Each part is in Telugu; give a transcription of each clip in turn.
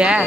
Yeah.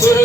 गुरु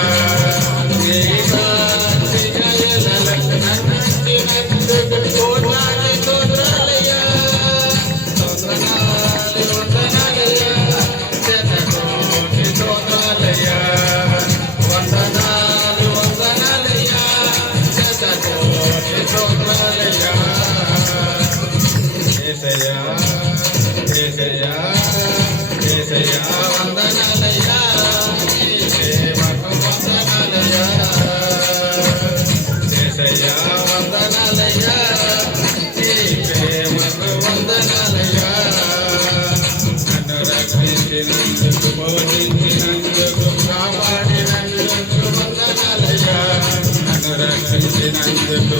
ఏసయ్యా ఏసయ్యా ఏసయ్యా వందనాలయ్యా రక్షించినందుకు బోధించినందుకు కాపాడినందుకు వందనాలయ్యా నన్ను రక్షించినందుకు